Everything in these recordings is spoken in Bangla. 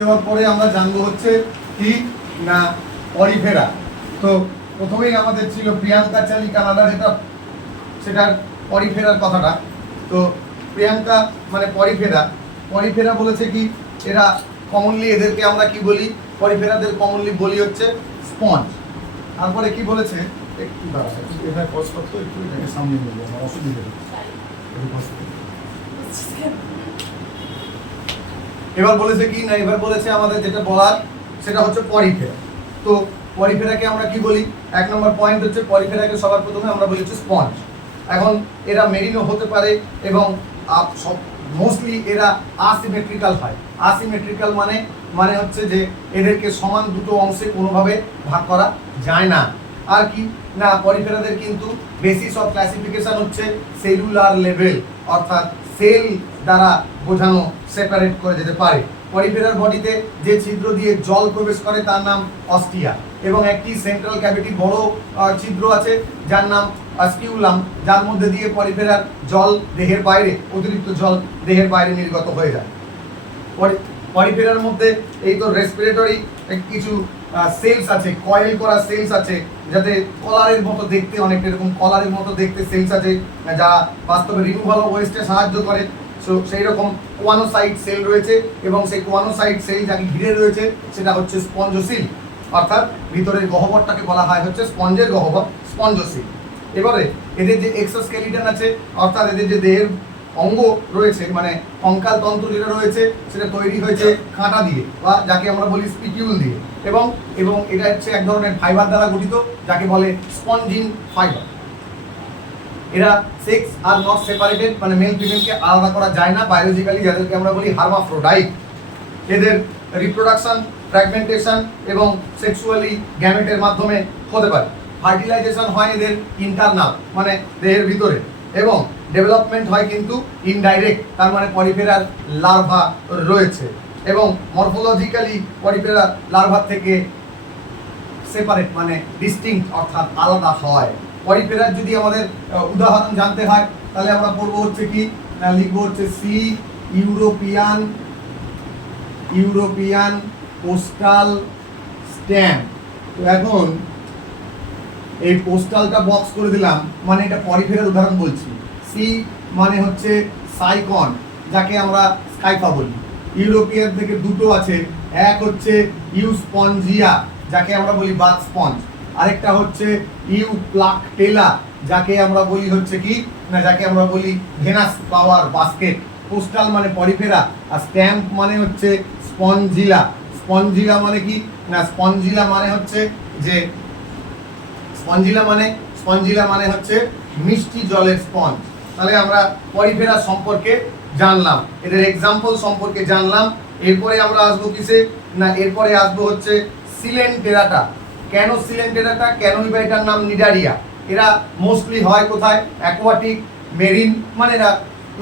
দেওয়ার পরে আমরা জানবো হচ্ছে কি না পরিফেরা। তো প্রথমেই আমাদের ছিল প্রিয়াঙ্কা চালি কানাডা, সেটার পরিফেরার কথাটা। তো প্রিয়াঙ্কা মানে পরিফেরা, পরিফেরা বলেছে কি এরা কমনলি এদেরকে আমরা কি বলি, পরিফেরাদের কমনলি বলি হচ্ছে স্পঞ্জ। তারপরে কি বলেছে, একটু দাঁড়াচ্ছে এখানে কষ্ট করতে একটু এটাকে সামনে নিয়ে যাবো, অসুবিধা এবার বলেছে কি না, এবার বলেছে আমাদের যেটা বলার সেটা হচ্ছে পরিফেরা। তো পরিফেরাকে আমরা কি বলি, এক নম্বর পয়েন্ট হচ্ছে পরিফেরাকে সবার প্রথমে আমরা বলি হচ্ছে স্পঞ্জ। এখন এরা মেরিনো হতে পারে এবং মোস্টলি এরা আসিমেট্রিক্যাল হয়। আসিমেট্রিক্যাল মানে হচ্ছে যে এদেরকে সমান দুটো অংশে কোনোভাবে ভাগ করা যায় না। আর কি না, পরিফেরাদের কিন্তু বেসিস অফ ক্লাসিফিকেশন হচ্ছে সেলুলার লেভেল, অর্থাৎ সেল দ্বারা বোঝানো, সেপারেট করে যেতে পারে। পরিফেরার বডিতে যে ছিদ্র দিয়ে জল প্রবেশ করে তার নাম অস্টিয়া, এবং একটি সেন্ট্রাল ক্যাভিটি বড় ছিদ্র আছে যার নাম স্কিউলাম, যার মধ্যে দিয়ে পরিফেরার জল দেহের বাইরে, অতিরিক্ত জল দেহের বাইরে নির্গত হয়ে যায়। পরিফেরার মধ্যে এই তো রেসপিরেটরি কিছু সেলস আছে, কয়েল করা সেলস আছে, যাতে কলারের মতো দেখতে, অনেকটা এরকম কলারের মতো দেখতে সেলস আছে, যা বাস্তবে রিমুভাল ওয়েস্টে সাহায্য করে। সো সেই রকম কোয়ানোসাইট সেল রয়েছে, এবং সেই কোয়ানোসাইট সেল যাকে ঘিরে রয়েছে সেটা হচ্ছে স্পঞ্জোসিল, অর্থাৎ ভিতরের গহ্বরটাকে বলা হয় হচ্ছে স্পঞ্জের গহ্বর, স্পঞ্জোসিল। এবারে এদের যে এক্সোস্কেলিটন আছে, অর্থাৎ এদের যে দেহের অঙ্গ রয়েছে, মানে কঙ্কাল তন্ত্র যেটা রয়েছে সেটা তৈরি হয়েছে কাঁটা দিয়ে, বা যাকে আমরা বলি স্পিকিউল দিয়ে, এবং এটা হচ্ছে এক ধরনের ফাইবার দ্বারা গঠিত যাকে বলে স্পঞ্জিন ফাইবার। এরা সেক্স আর নট সেপারেটেড, মানে মেল ফিমেলকে আলাদা করা যায় না বায়োলজিক্যালি, যাদেরকে আমরা বলি হার্মাফ্রোডাইট। এদের রিপ্রোডাকশন, ফ্র্যাগমেন্টেশন এবং সেক্সুয়ালি গ্যামেটের মাধ্যমে হতে পারে। ফার্টিলাইজেশন হয় এদের ইন্টারনাল, মানে দেহের ভিতরে, এবং ডেভেলপমেন্ট হয় কিন্তু ইনডাইরেক্ট, তার মানে পরিফেরার লার্ভা রয়েছে, এবং মরফোলজিক্যালি পরিফেরা লার্ভা থেকে সেপারেট মানে ডিস্টিংক্ট, অর্থাৎ আলাদা হয়। পরিফেরার যদি আমাদের উদাহরণ জানতে হয় তাহলে আমরা পড়বো হচ্ছে কি না, লিখবো হচ্ছে সি ইউরোপিয়ান পোস্টাল স্ট্যাম্প। তো এখন এই পোস্টালটা বক্স করে দিলাম, মানে এটা পরিফেরার উদাহরণ বলছি। সি মানে হচ্ছে সাইকন, যাকে আমরা স্কাইফা বলি। ইউরোপিয়ান থেকে দুটো আছে, এক হচ্ছে ইউস্পঞ্জিয়া, যাকে আমরা বলি বাথ স্পঞ্জ, আরেকটা হচ্ছে ইউপ্লাকটেলা, যাকে আমরা বলি হচ্ছে কি না, যাকে আমরা বলি ভেনাস ফ্লাওয়ার বাস্কেট। পোস্টাল মানে পরিফেরা, আর স্ট্যাম্প মানে হচ্ছে স্পঞ্জিলা। স্পঞ্জিলা মানে কি না, স্পঞ্জিলা মানে হচ্ছে যে স্পঞ্জিলা মানে হচ্ছে মিষ্টি জলের স্পঞ্জ। তাহলে আমরা পরিফেরা সম্পর্কে জানলাম, এদের এক্সাম্পল সম্পর্কে জানলাম। এরপরে আমরা আসবো কিসে না, এরপরে আসবো হচ্ছে সিলেন্টেরাটা। কেন সিলেন্টেরাটা, কেনই বা এটার নাম নিডারিয়া? এরা মোস্টলি হয় কোথায়, অ্যাকোয়াটিক, মেরিন, মানে এরা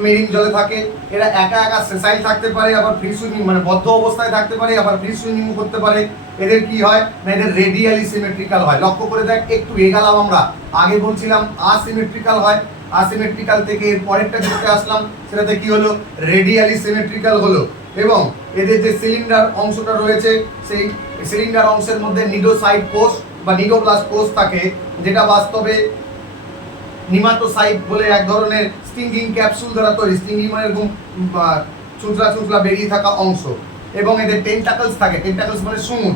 মেরিন জলে থাকে। এরা একা একা সেসাইল থাকতে পারে, আবার ফ্রি সুইমিং মানে বদ্ধ অবস্থায় থাকতে পারে, আবার ফ্রি সুইমিং করতে পারে। এদের কি হয় না, এদের রেডিয়ালি সিমেট্রিক্যাল হয়। লক্ষ্য করে দেখ, একটু এগালাম আমরা, আগে বলছিলাম আসিমেট্রিক্যাল হয়, আসিমেট্রিক্যাল থেকে এর পরেরটা যেটা আসলাম সেটাতে কি হলো, রেডিয়ালি সিমেট্রিক্যাল হলো। এবং এদের যে সিলিন্ডার অংশটা রয়েছে, সেই সিলিন্ডার অংশের মধ্যে নিডোসাইট কোষ বা নিডোপ্লাস্ট কোষ থাকে, যেটা বাস্তবে নিমাটোসাইট বলে এক ধরনের স্টিঙ্গিং ক্যাপসুল দ্বারা তৈরি। স্টিঙ্গিং মানে এরকম ছুঁচড়া বেরিয়ে থাকা অংশ। এবং এদের টেন্টাকলস থাকে, টেন্টাকলস মানে সুর।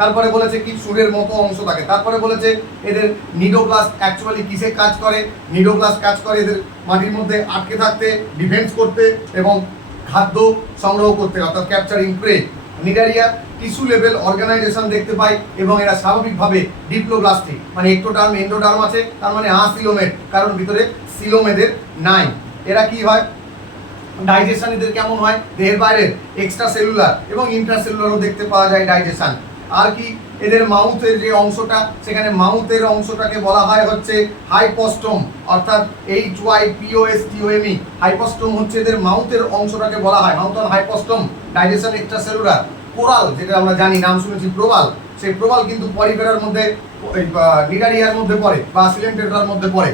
তারপরে বলেছে কি সুরের মতো অংশ থাকে। তারপরে বলেছে এদের নিডোপ্লাস্ট অ্যাকচুয়ালি কিসে কাজ করে, নিডোপ্লাস্ট কাজ করে এদের মাটির মধ্যে আটকে থাকতে, ডিফেন্স করতে এবং খাদ্য সংগ্রহ করতে, অর্থাৎ capturing prey. Cnidaria tissue level organisation দেখতে পাই, এবং এরা স্বাভাবিকভাবে ডিপ্লোব্লাস্টিক, মানে একটোটার্ম এন্ডোটার্ম আছে, তার মানে আসিলোমেট, কারণ ভিতরে সিলোম এদের নাই। এরা কি হয়, ডাইজেশন এদের কেমন হয়, দেহের বাইরের এক্সট্রা সেলুলার এবং ইন্ট্রাসেলুলারও দেখতে পাওয়া যায় ডাইজেশন। আর কি, এদের মাউথের যে অংশটা, সেখানে মাউথের অংশটাকে বলা হয় হচ্ছে হাইপোস্টোম, অর্থাৎ HYPOSTOME। হাইপোস্টোম হচ্ছে এদের মাউথের অংশটাকে বলা হয়, mouth on hypostome, digestion extracellular. Coral যেটা আমরা জানি, নাম শুনেছি প্রবাল, সেই প্রবাল কিন্তু পরিফেরার মধ্যে, নিডারিয়ার মধ্যে পড়ে বা সিলেন্টেরার মধ্যে পড়ে।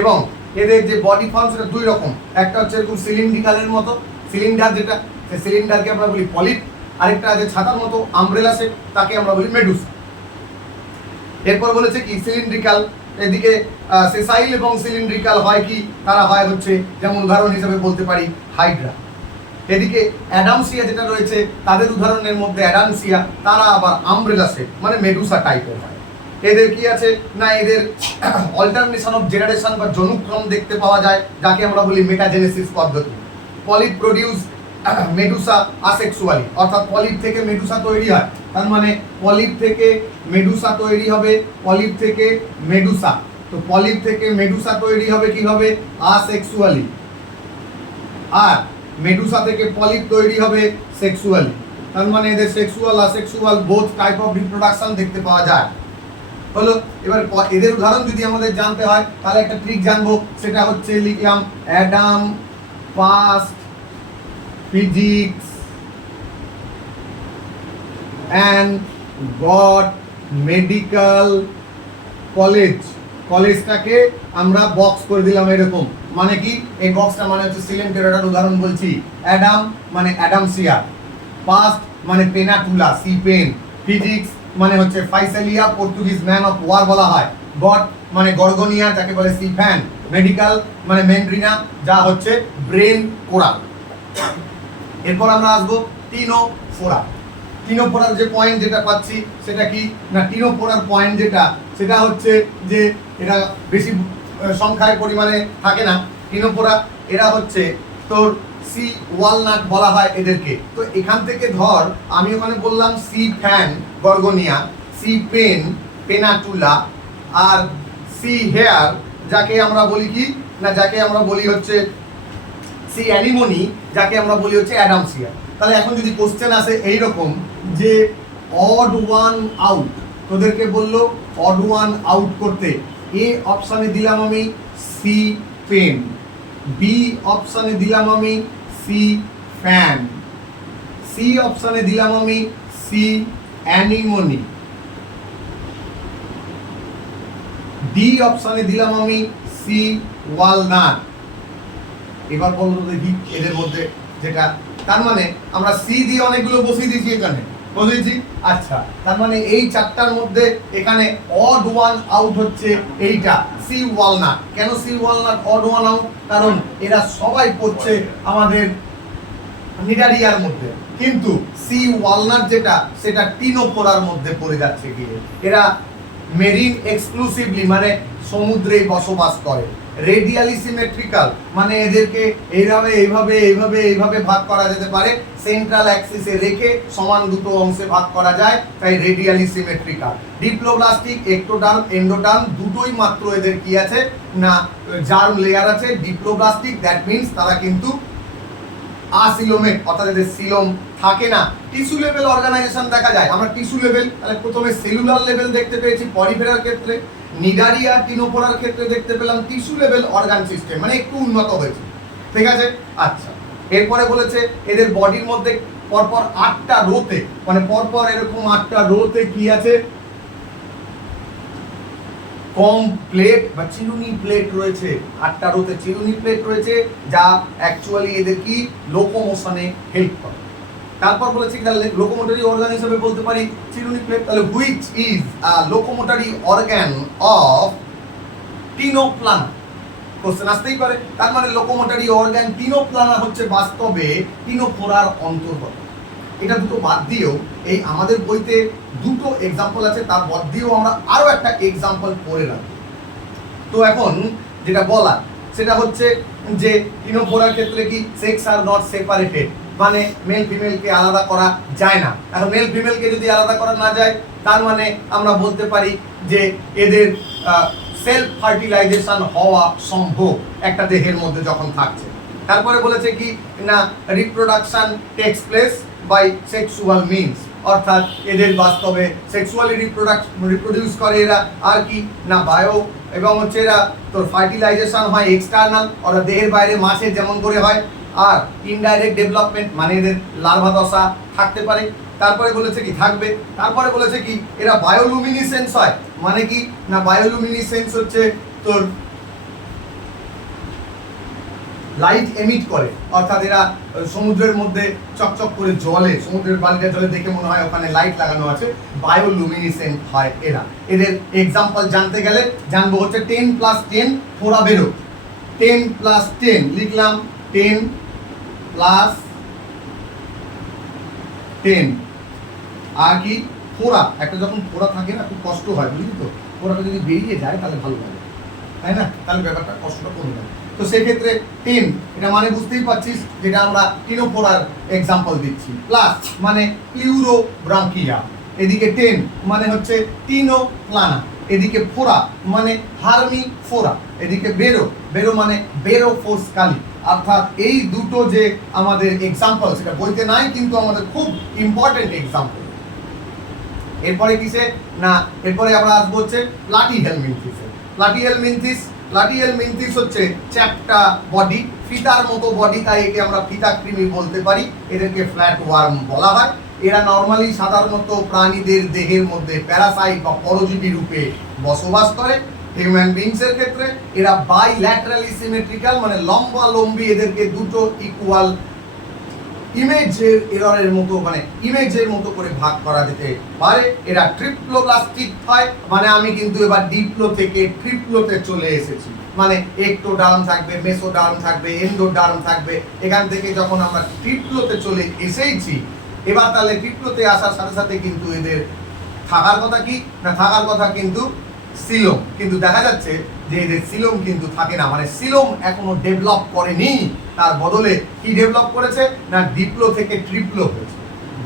এবং এদের যে বডি ফর্ম সেটা দুই রকম, একটা হচ্ছে এরকম সিলিন্ড্রিকালের মতো, সিলিন্ডার যেটা, সেই সিলিন্ডারকে আমরা বলি পলিপ, আরেকটা আছে ছাতার মতো আমব্রেলা শেপ, তাকে আমরা বলি মেডুসা। এরপর বলেছে কি সিলিন্ড্রিক্যাল, এদিকে সেসাইল এবং সিলিন্ড্রিক্যাল হয় কি, তারা হয় হচ্ছে যেমন উদাহরণ হিসেবে বলতে পারি হাইড্রা। এদিকে অ্যাডামসিয়া যেটা রয়েছে তাদের উদাহরণের মধ্যে অ্যাডামসিয়া, তারা আবার আমব্রেলা শেপ মানে মেডুসা টাইপের হয়। এদের কি আছে না, এদের অল্টারনেশন অফ জেনারেশন বা জনুক্রম দেখতে পাওয়া যায়, যাকে আমরা বলি মেটাজেনেসিস পদ্ধতি। পলিপ প্রডিউস মেডুসা আসেক্সুয়ালি, অর্থাৎ পলিপ থেকে মেডুসা তৈরি হয়, তার মানে পলিপ থেকে মেডুসা তৈরি হবে, পলিপ থেকে মেডুসা, তো পলিপ থেকে মেডুসা তৈরি হবে কি হবে আসেক্সুয়ালি, আর মেডুসা থেকে পলিপ তৈরি হবে সেক্সুয়ালি, তার মানে এদের sexual asexual both type of reproduction দেখতে পাওয়া যায়। হলো, এবার এদের উদাহরণ যদি আমাদের জানতে হয় তাহলে একটা ট্রিক জানবো, সেটা হচ্ছে লিখলাম Adam passed physics and got medical college. কলেজটাকে আমরা বক্স করে দিলাম এরকম, মানে কি এই বক্সটা মানে হচ্ছে সিলেন্টেরাটার উদাহরণ বলছি। অ্যাডাম মানে অ্যাডামসিয়া, পাস্ট মানে পেনাটুলা সি পেন, ফিজিক্স মানে হচ্ছে ফাইসালিয়া পর্তুগিজ ম্যান অফ ওয়ার বলা হয়, গড মানে গর্গনিয়া যাকে বলে সি ফ্যান, মেডিকেল মানে মেন্ড্রিনা যা হচ্ছে ব্রেন কোরাল। এরপর আমরা আসবো টিনোফোরা। টিনোফোরার যে পয়েন্ট যেটা পাচ্ছি সেটা কি না, টিনোফোরার পয়েন্ট যেটা সেটা হচ্ছে যে এরা বেশি সংখ্যায় পরিমাণে থাকে না। টিনোফোরা এরা হচ্ছে তোর সি ওয়ালনাট বলা হয় এদেরকে। তো এখান থেকে ধর আমি ওখানে বললাম সি ফ্যান গর্গনিয়া, সি পেন পেনাটুলা, আর সি হেয়ার যাকে আমরা বলি কি না, যাকে আমরা বলি হচ্ছে সি অ্যানিমনি, যাকে আমরা বলি হচ্ছে অ্যাডামসিয়া। তাহলে এখন যদি কোশ্চেন আসে এইরকম যে অড ওয়ান আউট, তোদেরকে বললো অড ওয়ান আউট করতে, এ অপশানে দিলাম আমি সি পেন, বি অপশানে দিলাম আমি সি ফ্যান, সি অপশানে দিলাম আমি সি অ্যানিমনি, ডি অপশানে দিলাম আমি সি ওয়ালনাট। এবার বলতো দেখি এদের মধ্যে যেটা, তার মানে আমরা সি দিয়ে অনেকগুলো বসিয়ে দিয়েছি এখানে, বুঝেছি? আচ্ছা, তার মানে এই চারটার মধ্যে এখানে অড ওয়ান আউট হচ্ছে এইটা সি ওয়ালনাট। কেন sea walnut odd one out? কারণ এরা সবাই পড়ছে আমাদের নিডারিয়ার মধ্যে, কিন্তু সি ওয়ালনাট যেটা সেটা টিনোফোরার মধ্যে পড়ে যাচ্ছে গিয়ে। এরা মেরিন এক্সক্লুসিভলি মানে সমুদ্রে বসবাস করে। রেডিয়ালি সিমেট্রিক্যাল মানে এদেরকে এইভাবে এইভাবে এইভাবে এইভাবে ভাগ করা যেতে পারে, সেন্ট্রাল অ্যাক্সিসে রেখে সমান দুটো অংশে ভাগ করা যায়, তাই radially symmetrical. Diploblastic ectoderm endoderm দুটোই মাত্র এদের কি আছে না জার্ম লেয়ার আছে। ডিপ্লোব্লাস্টিক দ্যাট মিনস তারা কিন্তু আসিলোমেট, অর্থাৎ এদের সিলোম থাকে না। টিস্যু লেভেল অর্গানাইজেশন দেখা যায়। আমরা টিস্যু লেভেল তাহলে প্রথমে সেলুলার লেভেল দেখতে পেয়েছি পরিফেরার ক্ষেত্রে, নিডারিয়া টিনোফোরার ক্ষেত্রে দেখতে পেলাম টিস্যু লেভেল অর্গান সিস্টেম, মানে একটু উন্নত হয়েছে, ঠিক আছে? আচ্ছা, এরপরে বলেছে এদের বডির মধ্যে পরপর 8টা রোতে, মানে পরপর এরকম 8টা রোতে কি আছে কম প্লেট বা চিরুনি প্লেট রয়েছে। 8টা রোতে চিরুনি প্লেট রয়েছে যা অ্যাকচুয়ালি এদের কি লোকোমোশনে হেল্প করে। তারপর বলেছে কি লোকোমোটরি অর্গান হিসেবে বলতে পারি চিরুনি প্লেট। তাহলে which is a locomotory organ of Ctenoplana? Question আসতেই পারে। তার মানে লোকোমোটরি অর্গান টিনোপ্লানা হচ্ছে বাস্তবে টিনোফোরার অন্তর্গত। এটা দুটো বাদ দিয়েও এই আমাদের বইতে দুটো এক্সাম্পল আছে, তার বাদ দিয়েও আমরা আরো একটা এক্সাম্পল পড়ে রাখবো। তো এখন যেটা বলা সেটা হচ্ছে যে টিনোফোরার ক্ষেত্রে কি সেক্স আর নট সেপারেটেড, মানে মেল ফিমেলকে আলাদা করা যায় না। এখন মেল ফিমেলকে যদি আলাদা করা না যায় তার মানে আমরা বলতে পারি যে এদের সেলফ ফার্টিলাইজেশন হওয়া সম্ভব একটা দেহের মধ্যে যখন থাকছে। তারপরে বলেছে কি না reproduction takes place by sexual means, অর্থাৎ এদের বাস্তবে সেক্সুয়ালি রিপ্রোডিউস করে এরা, আর কি না বায়ো এবং হচ্ছে এরা তোর ফার্টিলাইজেশন হয় এক্সটার্নাল, অর্থাৎ দেহের বাইরে মাছের যেমন করে হয়, আর ইনডাইরেক্ট ডেভেলপমেন্ট মানে এদের লার্ভা দশা থাকতে পারে। তারপরে বলেছে কি থাকবে। তারপরে বলেছে কি এরা বায়োলুমিনিসেন্স হয়, মানে কি না বায়োলুমিনিসেন্স হচ্ছে তোর লাইট এমিট করে, অর্থাৎ এরা সমুদ্রের মধ্যে চকচক করে জলে, সমুদ্রের বালিটা জলে দেখে মনে হয় ওখানে লাইট লাগানো আছে, বায়োলুমিনিসেন্ট হয় এরা। এদের এক্সাম্পল জানতে গেলে জানবো হচ্ছে 10 + 10 ফোড়া বেরো, 10 + 10 লিখলাম, 10 + 10 আর কি ফোড়া, একটা যখন ফোড়া থাকে না খুব কষ্ট হয়, বুঝলি তো, ফোড়াটা যদি বেরিয়ে যায় তাহলে ভালো লাগে, তাই না, তাহলে ব্যাপারটা কষ্টটা কমে যায়। তো সেক্ষেত্রে 10 এটা মানে বুঝতেই পারছিস যেটা আমরা টিনোফোরার এক্সাম্পল দিচ্ছি, প্লাস মানে প্লিউরোব্রাঙ্কিয়া, এদিকে 10 মানে হচ্ছে টিনোপ্লানা, এদিকে ফোরা মানে হার্মিফোরা, এদিকে বেরো, বেরো মানে বেরোফোসকালি। অর্থাৎ এই দুটো যে আমাদের এক্সাম্পল সেটা বইতে নাই, কিন্তু আমাদের খুব ইম্পর্টেন্ট এক্সাম্পল। এরপরে কিসে না, এরপরে আমরা আসবো হচ্ছে প্লাটিহেলমিনথিসে। প্লাটিহেলমিনথিস হচ্ছে চ্যাপ্টা বডি, ফিতার মতো বডি, তাই একে আমরা ফিতা কৃমি বলতে পারি, এদেরকে ফ্ল্যাট ওয়ার্ম বলা হয়। এরা নর্মালি সাধারণত প্রাণীদের দেহের মধ্যে প্যারাসাইট বা পরজীবী রূপে বসবাস করে। হিউম্যান বিংসের ক্ষেত্রে এরা বাইল্যাটারালি সিমেট্রিক্যাল, মানে লম্বা লম্বি, এদেরকে দুটো ইকুয়াল ইমেজের এররের মতো, মানে ইমেজের মতো করে ভাগ করা যেতে পারে। এরা ট্রিপ্লোপ্লাস্টিক হয়, মানে আমি কিন্তু এবার ডিপ্লো থেকে ট্রিপ্লোতে চলে এসেছি, মানে একটোডার্ম থাকবে, মেসোডার্ম থাকবে, এন্ডোডার্ম থাকবে। এখান থেকে যখন আমরা ট্রিপ্লোতে চলে এসেছি, এবার তাহলে ট্রিপ্লোতে আসার সাথে সাথে কিন্তু এদের থাকার কথা কি না, থাকার কথা কিন্তু সিলোম, কিন্তু দেখা যাচ্ছে যে এদের সিলোম কিন্তু থাকে না, মানে সিলোম এখনো ডেভেলপ করেনি, তার বদলে কি ডেভেলপ করেছে না ডিপ্লো থেকে ট্রিপ্লো হয়েছে,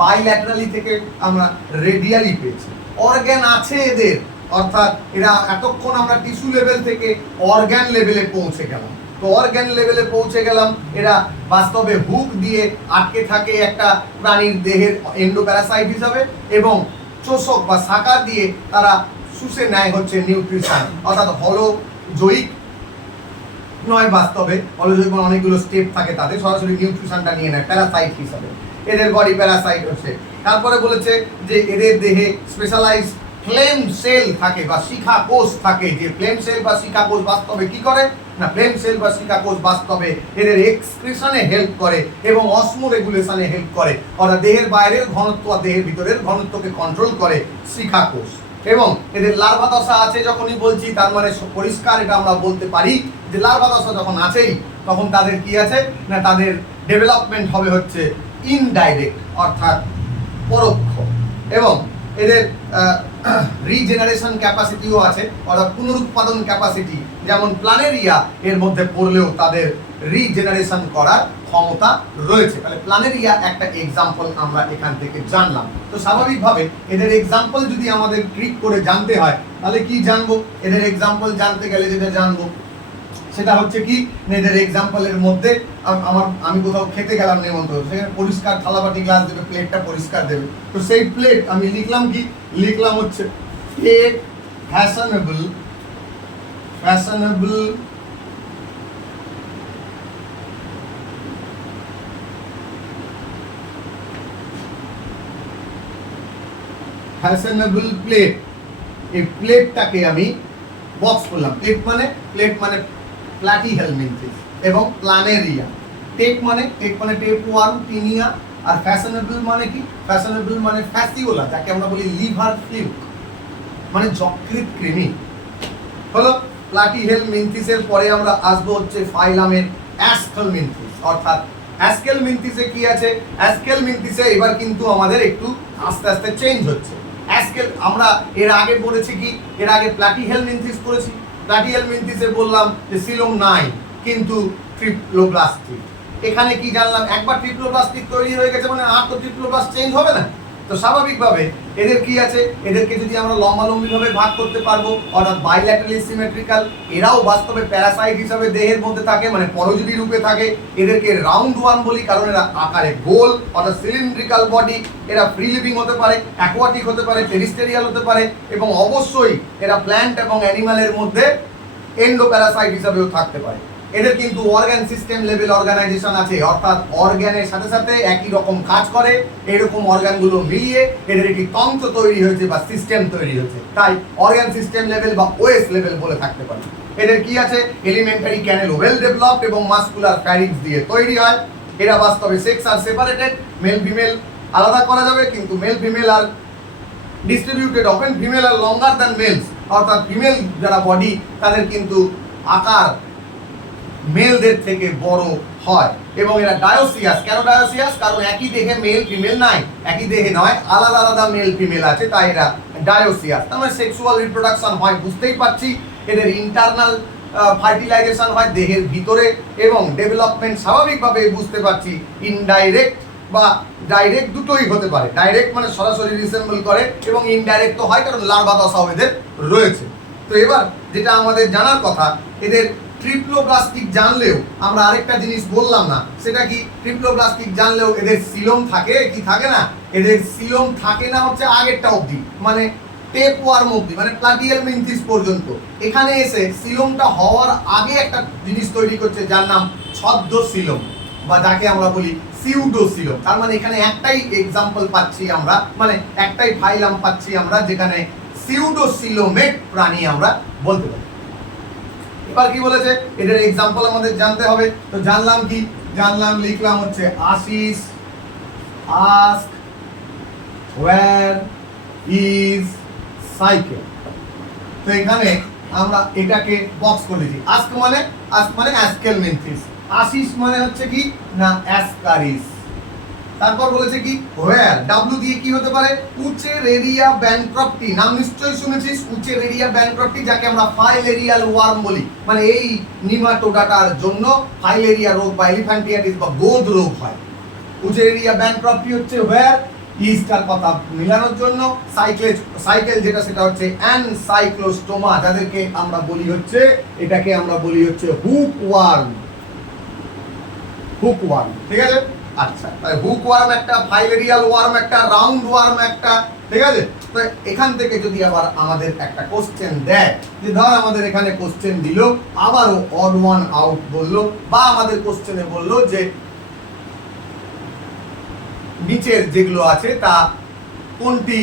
বাইল্যাটারালি থেকে আমরা রেডিয়ালি পেয়েছি। অর্গ্যান আছে এদের, অর্থাৎ এরা এতক্ষণ আমরা টিস্যু লেভেল থেকে অর্গ্যান লেভেলে পৌঁছে গেলাম। তো অর্গ্যান লেভেলে পৌঁছে গেলাম, এরা বাস্তবে হুক দিয়ে আটকে থাকে একটা প্রাণীর দেহের এন্ডোপ্যারাসাইট হিসাবে, এবং চোষক বা শাখা দিয়ে তারা শুষে নেয় হচ্ছে নিউট্রিশন, অর্থাৎ হলোজৈক নয়, বাস্তবে হলোজৈক অনেকগুলো স্টেপ থাকে, তাদের সরাসরি নিউট্রিশনটা নিয়ে নেয় প্যারাসাইট হিসাবে, এদের বডি প্যারাসাইট হচ্ছে। তারপরে বলেছে যে এদের দেহে স্পেশালাইজ ফ্লেম সেল থাকে বা শিখা কোষ থাকে, যে ফ্লেম সেল বা শিখা কোষ বাস্তবে কি করে না, ফ্লেম সেল বা শিখা কোষ বাস্তবে এদের এক্সক্রিশনে হেল্প করে এবং অসমো রেগুলেশনে হেল্প করে, অর্থাৎ দেহের বাইরের ঘনত্ব আর দেহের ভিতরের ঘনত্বকে কন্ট্রোল করে শিখা কোষ। এবং এদের লার্ভা দশা আছে যখনই বলছি, তার মানে পরিষ্কার এটা আমরা বলতে পারি যে লার্ভা দশা যখন আছেই, তখন তাদের কি আছে না, তাদের ডেভেলপমেন্ট হবে হচ্ছে ইনডাইরেক্ট, অর্থাৎ পরোক্ষ। এবং এদের রিজেনারেশন ক্যাপাসিটিও আছে, অর্থাৎ পুনরুৎপাদন ক্যাপাসিটি, যেমন প্ল্যানেরিয়া এর মধ্যে পড়লেও তাদের রিজেনারেশন করার ক্ষমতা রয়েছে। তাহলে প্ল্যানেরিয়া একটা এক্সাম্পল আমরা এখান থেকে জানলাম। তো স্বাভাবিকভাবে এদের এক্সাম্পল যদি আমাদের ক্লিক করে জানতে হয়, তাহলে কি জানবো, এদের এক্সাম্পল জানতে গেলে যেটা জানবো সেটা হচ্ছে কি, এদের এক্সাম্পলের মধ্যে আমি কোথাও খেতে গেলাম নিমন্ত্রণ, সেখানে পরিষ্কার থালাবাটি গ্লাস দেবে, প্লেটটা পরিষ্কার দেবে। তো সেই প্লেট আমি লিখলাম কি, লিখলাম হচ্ছে প্লেট ফ্যাশনেবল প্লেট। এই প্লেটটাকে আমি বক্স করলাম, প্লেট মানে প্লাটিহেলমিনথিস এবং প্ল্যানেরিয়া। টেক মানে টেপ ওয়ার্ম, টিনিয়া। আর ফ্যাশনেবল মানে কি, ফ্যাশনেবল মানে ফ্যাসিওলা, যাকে আমরা বলি লিভার ফ্লুক, মানে যকৃৎ কৃমি হলো। প্লাটিহেলমিনথিসের পরে আমরা আসবো হচ্ছে ফাইলামের অ্যাসকেলমিনথিস, অর্থাৎ অ্যাসকেলমিনথিসে কি আছে, অ্যাসকেলমিনথিসে এবার কিন্তু আমাদের একটু আস্তে আস্তে চেঞ্জ হচ্ছে। আমরা এর আগে পড়েছি কি, এর আগে প্লাটিহেলমিনথিস পড়েছি, প্লাটিহেলমিনথিসে বললাম যে সিলোম নাই কিন্তু ট্রিপ্লোপ্লাস্টিক। এখানে কি জানলাম, একবার ট্রিপ্লোপ্লাস্টিক তৈরি হয়ে গেছে মানে আর তো ট্রিপ্লোপ্লাস্ট চেঞ্জ হবে না। তো স্বাভাবিকভাবে এদের কি আছে, এদেরকে যদি আমরা লম্বালম্বিভাবে ভাগ করতে পারবো, অর্থাৎ বাইল্যাটারালি সিমেট্রিক্যাল। এরাও বাস্তবে প্যারাসাইট হিসাবে দেহের মধ্যে থাকে, মানে পরজীবী রূপে থাকে। এদেরকে রাউন্ড ওয়ান বলি কারণ এরা আকারে গোল, অর্থাৎ সিলিন্ড্রিক্যাল বডি। এরা ফ্রি লিভিং হতে পারে, অ্যাকোয়াটিক হতে পারে, টেরিস্টেরিয়াল হতে পারে, এবং অবশ্যই এরা প্ল্যান্ট এবং অ্যানিমালের মধ্যে এন্ডোপ্যারাসাইট হিসাবেও থাকতে পারে। এদের কিন্তু অর্গান সিস্টেম লেভেল অর্গানাইজেশন আছে, অর্থাৎ অর্গানের সাথে সাথে একই রকম কাজ করে, এরকম অর্গানগুলো মিলিয়ে এদের একটি তন্ত্র তৈরি হয়েছে বা সিস্টেম তৈরি হয়েছে, তাই অর্গান সিস্টেম লেভেল বা ওএস লেভেল বলে থাকতে পারে। এদের কি আছে, এলিমেন্টারি ক্যানেল ওয়েল ডেভেলপড এবং মাসকুলার ফ্যারিংস দিয়ে তৈরি হয়। এরা বাস্তবে sex are separated, male female আলাদা করা যাবে, কিন্তু মেল ফিমেল আর ডিস্ট্রিবিউটেড, অফেন ফিমেল আর লঙ্গার দ্যান মেলস, অর্থাৎ ফিমেল যারা বডি তাদের কিন্তু আকার মেলদের থেকে বড় হয়। এবং এরা ডায়োসিয়াস। কেন ডায়োসিয়াস? কারণ একই দেহে মেল ফিমেল নাই, একই দেহে নয়, আলাদা আলাদা মেল ফিমেল আছে, তাই এরা ডায়োসিয়াস। তার মানে সেক্সুয়াল রিপ্রোডাকশন হয়, বুঝতেই পারছি। এদের ইন্টারনাল ফার্টিলাইজেশন হয় দেহের ভিতরে, এবং ডেভেলপমেন্ট স্বাভাবিকভাবে বুঝতে পারছি ইনডাইরেক্ট বা ডাইরেক্ট দুটোই হতে পারে। ডাইরেক্ট মানে সরাসরি রিসেম্বল করে, এবং ইনডাইরেক্ট তো হয় কারণ লার্ভা দশাও এদের রয়েছে। তো এবার যেটা আমাদের জানার কথা, এদের ট্রিপ্লোব্লাস্টিক জানলেও আমরা আরেকটা জিনিস বললাম না, সেটা কি, ট্রিপ্লোব্লাস্টিক জানলেও এদের সিলোম থাকে কি থাকে না? এদের সিলোম থাকে না হচ্ছে আগেরটা অবধি, মানে টেপ ওয়ার্ম অবধি, মানে প্লাটিয়েল মিন্থিস পর্যন্ত। এখানে এসে সিলোমটা হওয়ার আগে একটা জিনিস তৈরি করছে যার নাম ছদ্ম সিলোম, বা যাকে আমরা বলি সিউডোসিলোম। তার মানে এখানে একটাই এক্সাম্পল পাচ্ছি আমরা, মানে একটাই ফাইলাম পাচ্ছি আমরা যেখানে সিউডোসিলোমেট প্রাণী আমরা বলতে পারি। এবার কি বলেছে, এদের এক্সাম্পল আমাদের জানতে হবে। তো জানলাম কি, জানলাম লিখলাম হচ্ছে Ashish ask where is cycle. তো এখানে আমরা এটাকে বক্স করে দিয়েছি। আস্ক মানে অ্যাস্কেল মেন্থিস, আশিস মানে হচ্ছে কি না অ্যাসকারিস। তারপর বলেছে কি হোয়ার, ডাব্লু দিয়ে কি হতে পারে, উচেরেরিয়া ব্যানক্রপ্টি। নাম নিশ্চয়ই শুনেছিস, উচেরেরিয়া ব্যানক্রপ্টি, যাকে আমরা ফাইলেরিয়াল ওয়ার্ম বলি। মানে এই নিমাটোডাটার জন্য ফাইলেরিয়া রোগ বা এলিফ্যান্টিয়াটিস বা গোদ রোগ হয়। উচেরেরিয়া ব্যানক্রপ্টি হচ্ছে হোয়ার, ইস্টার কথা মিলানোর জন্য, সাইকেল যেটা সেটা হচ্ছে অ্যানসাইক্লোস্টোমা, যাদেরকে আমরা বলি হচ্ছে, এটাকে আমরা বলি হচ্ছে হুক ওয়ার্ম। হুক ওয়ার্ম, ঠিক আছে। আচ্ছা, তাই হুক ওয়ার্ম একটা, ফাইলেরিয়াল ওয়ার্ম একটা, রাউন্ড ওয়ার্ম একটা, ঠিক আছে। তো এখান থেকে যদি আবার আমাদের একটা কোশ্চেন দেয়, যে ধর আমাদের এখানে কোশ্চেন দিল, আবারও অড ওয়ান আউট বললো, বা আমাদের কোশ্চেনে বললো যে নিচের যেগুলো আছে তা কোনটি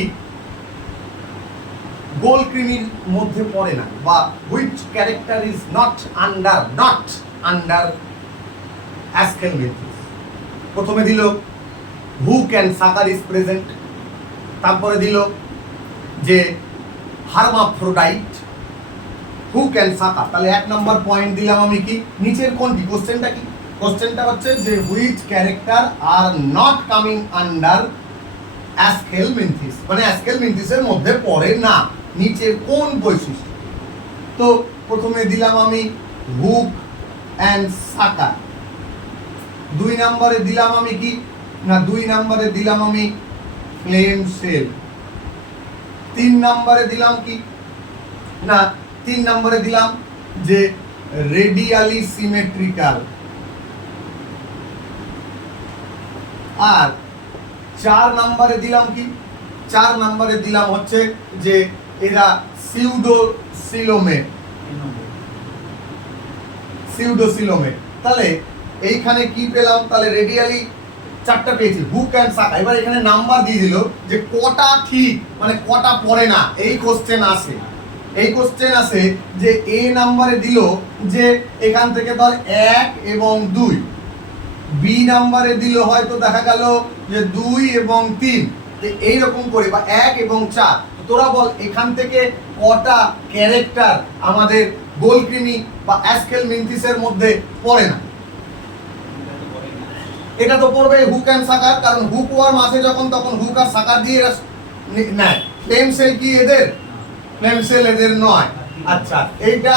গোলকৃমির মধ্যে পড়ে না, বা which character is not under aschelminthes. প্রথমে দিল hook and sucker is present, তারপরে দিল যে হার্মাফ্রোডাইট, হুক অ্যান্ড সাকার। তাহলে 1 নম্বর পয়েন্ট দিলাম আমি কি, নিচের কোনটি, কোশ্চেনটা কি, কোশ্চেনটা হচ্ছে যে which character are not coming under aschelminthes, মানে অ্যাস্কেল মেন্থিসের মধ্যে পড়ে না, নিচের কোন বৈশিষ্ট্য। তো প্রথমে দিলাম আমি হুক অ্যান্ড সাকার। 2 নম্বরে দিলাম আমি কি না, 2 নম্বরে দিলাম আমি ফ্লেম সেল। 3 নম্বরে দিলাম কি না, 3 নম্বরে দিলাম যে রেডিয়ালি সিমেট্রিক্যাল। আর 4 নম্বরে দিলাম কি, 4 নম্বরে দিলাম হচ্ছে যে এরা সিউডোসিলোমেট। তাহলে এইখানে কি পেলাম, তাহলে রেডিয়ালি 4টা পেয়েছি, হুক অ্যান্ড সাকা। এবার এখানে নাম্বার দিয়ে দিল যে কটা ঠিক, মানে কটা পড়ে না। এই কোশ্চেন আসে যে এ নাম্বারে দিল যে এখান থেকে ধর 1 এবং 2, বি নাম্বারে দিল হয়তো দেখা গেল যে 2 এবং 3, এইরকম করে, বা 1 এবং 4। তোরা বল এখান থেকে কটা ক্যারেক্টার আমাদের গোলকৃমি বা অ্যাস্কেল মেন্থিসের মধ্যে পড়ে না। এটা তো পড়বে হুক অ্যান্ড সাকার, কারণ হুক ওয়ার্ম আছে যখন, তখন হুক আর সাকার দিয়ে নেয়। ফ্লেম সেল কি এদের, ফ্লেম সেল এদের নয়। আচ্ছা, এইটা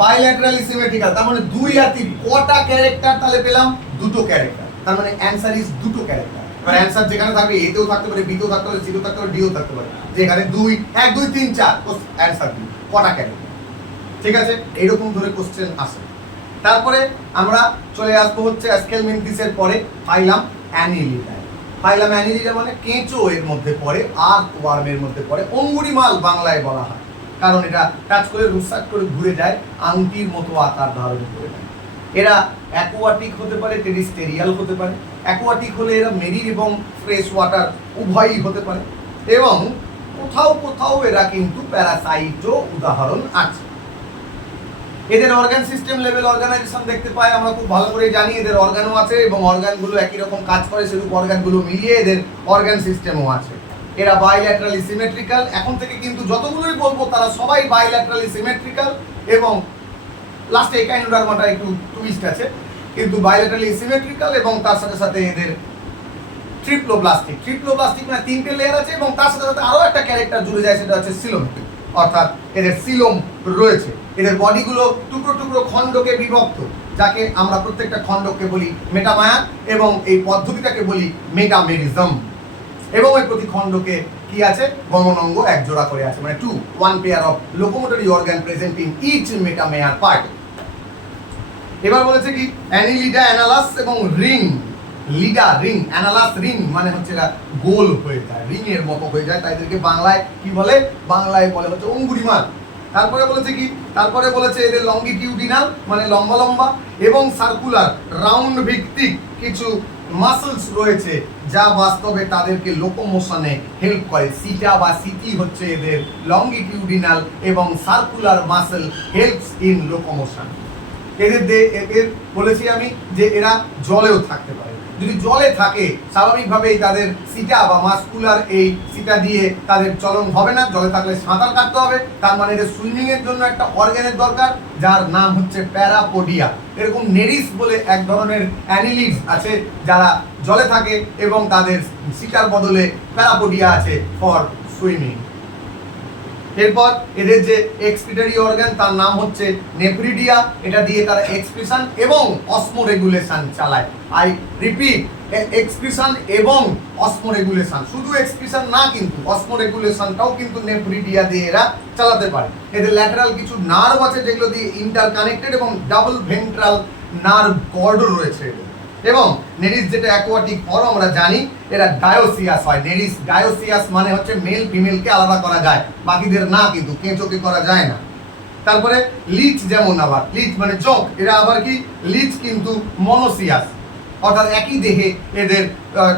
বাইল্যাটারালি সিমেট্রিক্যাল, তার মানে 2 আর 3 কটা ক্যারেক্টার, তাহলে পেলাম 2টো ক্যারেক্টার। তার মানে অ্যানসার ইজ 2টো ক্যারেক্টার। এবার অ্যানসার যেখানে থাকবে এতেও থাকতে পারে, বিতেও থাকতে পারে, সিতেও থাকতে পারে, ডিও থাকতে পারে। যেখানে 2 1 2 3 4 তো অ্যানসার 2, কটা ক্যারেক্টার, ঠিক আছে। এইরকম ধরে কোশ্চেন আসে। তারপরে আমরা চলে আসবো হচ্ছে অ্যাস্কেল মেন্থিসের পরে ফাইলাম অ্যানিলিডা। ফাইলাম অ্যানিলিডা মানে কেঁচো এর মধ্যে পড়ে, আর্থ ওয়ার্মের মধ্যে পড়ে, অঙ্গুরিমাল বাংলায় বলা হয়, কারণ এটা টাচ করে রুসাক করে ঘুরে যায়, আংটির মতো আকার ধারণ করে নেয়। এরা অ্যাকোয়াটিক হতে পারে, টেরিস্টেরিয়াল হতে পারে। অ্যাকোয়াটিক হলে এরা মেরিন এবং ফ্রেশ ওয়াটার উভয়ই হতে পারে, এবং কোথাও কোথাও এরা কিন্তু প্যারাসাইটও উদাহরণ আছে। এদের অর্গান সিস্টেম লেভেল অর্গানাইজেশন দেখতে পাই আমরা খুব ভালো করে জানি, এদের অর্গানও আছে এবং অর্গানগুলো একই রকম কাজ করে, সেরূপ অর্গানগুলো মিলিয়ে এদের অর্গান সিস্টেমও আছে। এরা বাইল্যাটারালি সিমেট্রিক্যাল, এখন থেকে কিন্তু যতগুলোই বলবো তারা সবাই বাইল্যাটারালি সিমেট্রিক্যাল, এবং লাস্টে একাইনোডার্মাটা একটু টুইস্ট আছে, কিন্তু বাইল্যাটারালি সিমেট্রিক্যাল এবং তার সাথে সাথে এদের ট্রিপ্লোব্লাস্টিক। ট্রিপ্লোব্লাস্টিক মানে 3টে লেয়ার আছে এবং তার সাথে সাথে আরো একটা ক্যারেক্টার জুড়ে যায়, সেটা হচ্ছে সিলোমেটিক, অর্থাৎ এদের সিলোম রয়েছে। এদের বডিগুলো টুকরো টুকরো খণ্ডকে বিভক্ত, যাকে আমরা প্রত্যেকটা খণ্ডকে বলি মেটামায়া, এবং এই পদ্ধতিটাকে বলি মেটামেরিজম। এবং এই প্রতি খণ্ডকে কি আছে, গমনাঙ্গ এক জোড়া করে আছে, মানে 1 pair of locomotory organ present in each metamere part. এবার বলেছে কি অ্যানিলিডা, অ্যানালাস এবং রিং। লিডা রিং, অ্যানালাস রিং, মানে হচ্ছে এরা গোল হয়ে যায়, রিং এর মতো হয়ে যায়, তাই এদেরকে বাংলায় কি বলে, বাংলায় বলে হচ্ছে অঙ্গুরিমাল। তারপরে বলেছে কি, তারপরে বলেছে এদের লঙ্গিটিউডিনাল মানে লম্বা লম্বা এবং সার্কুলার রাউন্ড ভিত্তিক কিছু মাসলস রয়েছে, যা বাস্তবে তাদেরকে লোকোমোশনে হেল্প করে। সিটা বা সিটি হচ্ছে এদের লঙ্গিটিউডিনাল এবং circular muscle helps in locomotion. এদের বলেছি আমি যে এরা জলেও থাকতে পারে, যদি জলে থাকে স্বাভাবিকভাবেই তাদের সিটা বা মাসকুলার এই সিটা দিয়ে তাদের চলন হবে না, জলে থাকলে সাঁতার কাটতে হবে, তার মানে এদের সুইমিং এর জন্য একটা অর্গানের দরকার, যার নাম হচ্ছে প্যারাপোডিয়া। এরকম নেরিস বলে এক ধরনের অ্যানিলিডস আছে যারা জলে থাকে এবং তাদের সিটার বদলে প্যারাপোডিয়া আছে ফর সুইমিং। এরপর এদের যে এক্সক্রিটরি অর্গান তার নাম হচ্ছে নেফ্রিডিয়া, এটা দিয়ে তারা এক্সক্রিশন এবং অসমোরেগুলেশন চালায়। আই রিপিট, এক্সক্রিশন এবং অসমোরেগুলেশন, শুধু এক্সক্রিশন না কিন্তু অসমোরেগুলেশনটাও কিন্তু নেফ্রিডিয়া দিয়ে এরা চালাতে পারে। এদের ল্যাটারাল কিছু নার্ভ আছে যেগুলো দিয়ে ইন্টারকানেক্টেড এবং ডাবল ভেন্ট্রাল নার্ভ কর্ড রয়েছে এদের। এবং নেরিস যেটা অ্যাকোয়াটিক ফর্ম আমরা জানি, এরা ডায়োসিয়াস হয়। নেরিস ডায়োসিয়াস মানে হচ্ছে মেল ফিমেলকে আলাদা করা যায়, বাকিদের না, কিন্তু কেঁচোকে করা যায় না। তারপরে লিচ, যেমন আবার লিচ মানে জোঁক, এরা আবার কি লিচ কিন্তু মনোসিয়াস, অর্থাৎ একই দেহে এদের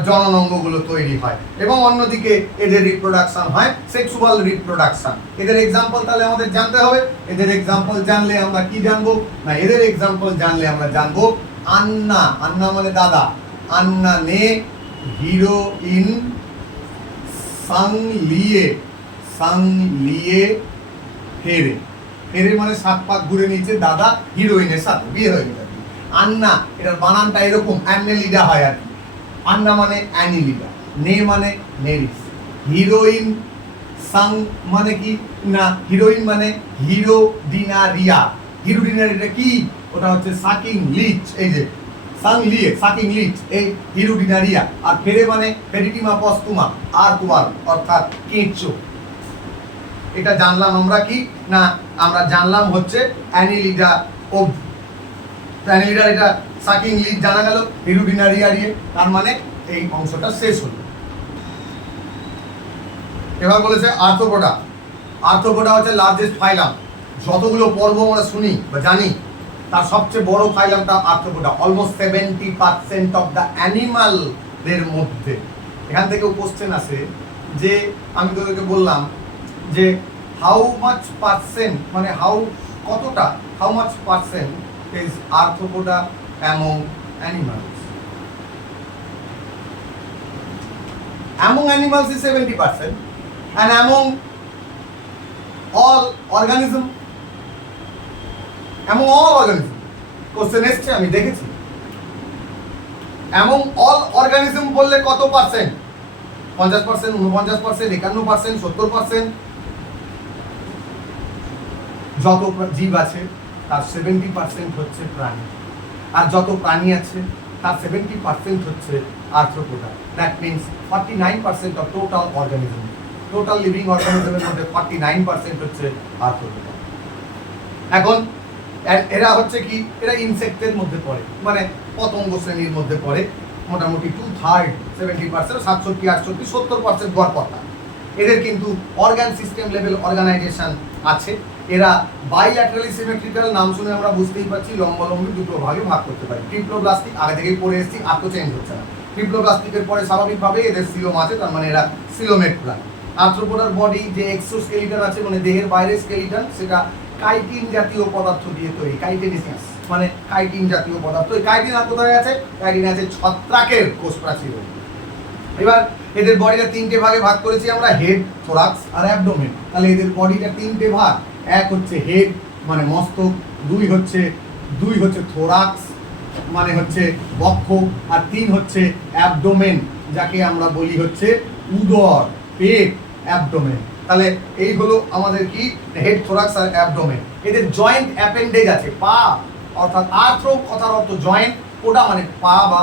জননাঙ্গগুলো তৈরি হয়। এবং অন্যদিকে এদের রিপ্রোডাকশন হয় সেক্সুয়াল রিপ্রোডাকশন। এদের এক্সাম্পল তাহলে আমাদের জানতে হবে। এদের এক্সাম্পল জানলে আমরা কি জানবো না, এদের এক্সাম্পল জানলে আমরা জানবো আন্না, আন্না মানে দাদা, আন্না নে হিরোইন সাং লিয়ে ফেরে। ফেরে মানে 7 পাক ঘুরে নিয়েছে দাদা হিরোইনের সাথে, বিয়ে হয়ে গেছে। আন্না এটার বানানটা এরকম অ্যানিলিডা হয় আর কি। আন্না মানে অ্যানিলিডা, নে মানে নেরিস, হিরোইন সাং মানে কি না, হিরোইন মানে হিরোডিনারিয়া। হিরোডিনারিয়া কি, ওটা হচ্ছে সাকিং লিচ, এই যে সাং লিয়ে সাকিং লিচ, এই হিরোডিনারিয়া। আর ফেরে মানে ফেরিটিমা পস্তুমা আর তোয়াল, অর্থাৎ কেঁচো। এটা জানলাম আমরা কি না, আমরা জানলাম হচ্ছে অ্যানিলিডা ও অ্যানিলিডার এটা সাকিং লিচ জানা গেল, হিরোডিনারিয়া দিয়ে, তার মানে এই অংশটা শেষ হলো। এবার বলেছে আর্থ্রোপোডা। আর্থ্রোপোডা হচ্ছে লার্জেস্ট ফাইলাম। যতগুলো পর্ব আমরা শুনি বা জানি তার সবচেয়ে বড় ফাইলামটা আর্থ্রোপোডা, অলমোস্ট 70% অফ দ্য অ্যানিমালদের মধ্যে। এখান থেকেও কোশ্চেন আসে যে আমি তোদেরকে বললাম যে হাউ মাচ পার্সেন্ট মানে কতটা, how much percent is arthropoda among animals? Among animals is 70% and among all organism, question এসছে আমি দেখেছি। among all organism বললে কত পার্সেন্ট? 50%, 49%, 51%, 70%। যত জীব আছে তার 70% হচ্ছে প্রাণী, আর যত প্রাণী আছে তার 70% হচ্ছে Arthropoda. That means 49% of total organism, total living অর্গানিজমের মধ্যে 49% হচ্ছে আর্থ্রোপোডা। এখন এরা হচ্ছে কি, এরা ইনসেক্টের মধ্যে পড়ে, মানে পতঙ্গ শ্রেণীর মধ্যে পড়ে। মোটামুটি 2/3 70%, 67, 68, 70% গড় কথা। এদের কিন্তু অর্গান সিস্টেম লেভেল অর্গানাইজেশন আছে। এরা বাইল্যাটারালি সিমেট্রিক্যাল, নাম শুনে আমরা বুঝতেই পারছি লম্বালম্বি দুটো ভাগে ভাগ করতে পারি। ট্রিপ্লোব্লাস্টিক আগে থেকেই পড়ে এসেছি, আর তো চেঞ্জ হচ্ছে না। ট্রিপ্লোব্লাস্টিকের পরে স্বাভাবিকভাবে এদের সিলোম আছে, তার মানে এরা সিলোমেট প্রাণী। আর্থ্রোপোডার বডি যে এক্সোস্কেলিটন আছে মানে দেহের বাইরের স্কেলিটন, সেটা কাইটিন জাতীয় পদার্থ দিয়ে তৈরি, কাইটিনিয়াস মানে কাইটিন জাতীয় পদার্থ। এই কাইটিন আর কোথায় আছে? কাইটিন আছে ছত্রাকের কোষ প্রাচীরে। এবার এদের বডিটা তিনটে ভাগে ভাগ করেছি আমরা, হেড, থোরাক্স আর অ্যাবডোমেন। তাহলে এদের বডিটা তিনটে ভাগ, এক হচ্ছে হেড মানে মস্তক, দুই হচ্ছে থোরাক্স মানে হচ্ছে বক্ষ, আর তিন হচ্ছে অ্যাবডোমেন যাকে আমরা বলি হচ্ছে উদর, পেট, অ্যাবডোমেন। তাহলে এই হলো আমাদের কি হেড, থোরাক্স আর অ্যাবডোমেন। এদের জয়েন্ট অ্যাপেন্ডেজ আছে, পা অর্থাৎ আর্থ্রো কথার অর্থ জয়েন্ট, ওটা মানে পা বা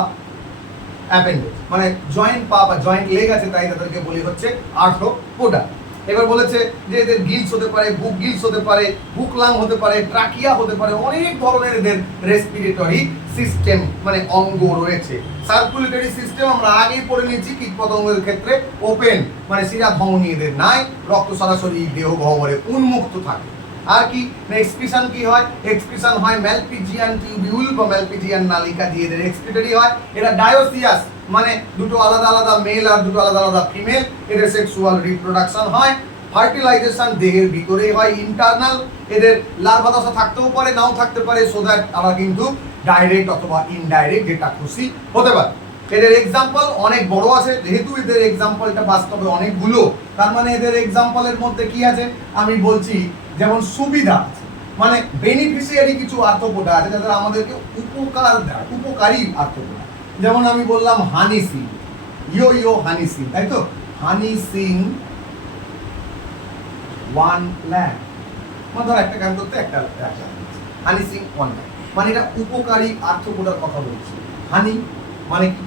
অ্যাপেন্ডেজ মানে জয়েন্ট পা বা জয়েন্ট লেগ আছে, তাই তাদেরকে বলি হচ্ছে আর্থ্রোপোডা। এবার বলেছে যে এদের গিলস হতে পারে, বুক গিলস হতে পারে, বুক লাং হতে পারে, ট্রাকিয়া হতে পারে, অনেক ধরনের এদের রেসপিরেটরি সিস্টেম মানে অঙ্গ রয়েছে। সার্কুলেটরি সিস্টেম আমরা আগেই পড়ে নিয়েছি, কীটপতঙ্গের ক্ষেত্রে ওপেন মানে শিরা ধমনী এদের নাই, রক্ত সরাসরি দেহ গহ্বরে উন্মুক্ত থাকে। আর কি এক্সক্রিশন কি হয়? এক্সক্রিশন হয় ম্যালপিজিয়ান টিউবিউল বা ম্যালপিজিয়ান নালিকা দিয়ে এদের এক্সক্রিটরি হয়। এরা ডায়োসিয়াস মানে দুটো আলাদা আলাদা মেল আর দুটো আলাদা আলাদা ফিমেল, এদের সেক্সুয়াল রিপ্রোডাকশন হয়। ফার্টিলাইজেশন দেহের ভিতরেই হয়, ইন্টারনাল। এদের লার্ভা দশা থাকতেও পারে, নাও থাকতে পারে, সো দ্যাট আমরা কিন্তু ডাইরেক্ট অথবা ইনডাইরেক্ট যেটা খুশি হতে পারে। এদের এক্সাম্পল অনেক বড় আছে, যেহেতু এদের এক্সাম্পলটা বাস্তবে অনেকগুলো, তার মানে এদের এক্সাম্পলের মধ্যে কি আছে আমি বলছি, যেমন সুবিধা আছে মানে বেনিফিশিয়ারি কিছু আর্থ্রোপোডা আছে যাদের আমাদেরকে উপকার দেয়, উপকারী আর্থ্রোপোডা। যেমন আমি বললাম হানি সিং, ইয়ো হানি সিং, তাই তো? হানি সিং 1 লাখ, মানে ধর একটা গান করতে একটা হানি সিং 1 লাখ, মানে এটা উপকারী আর্থ্রোপোডার কথা বলছি। হানি মানে কি?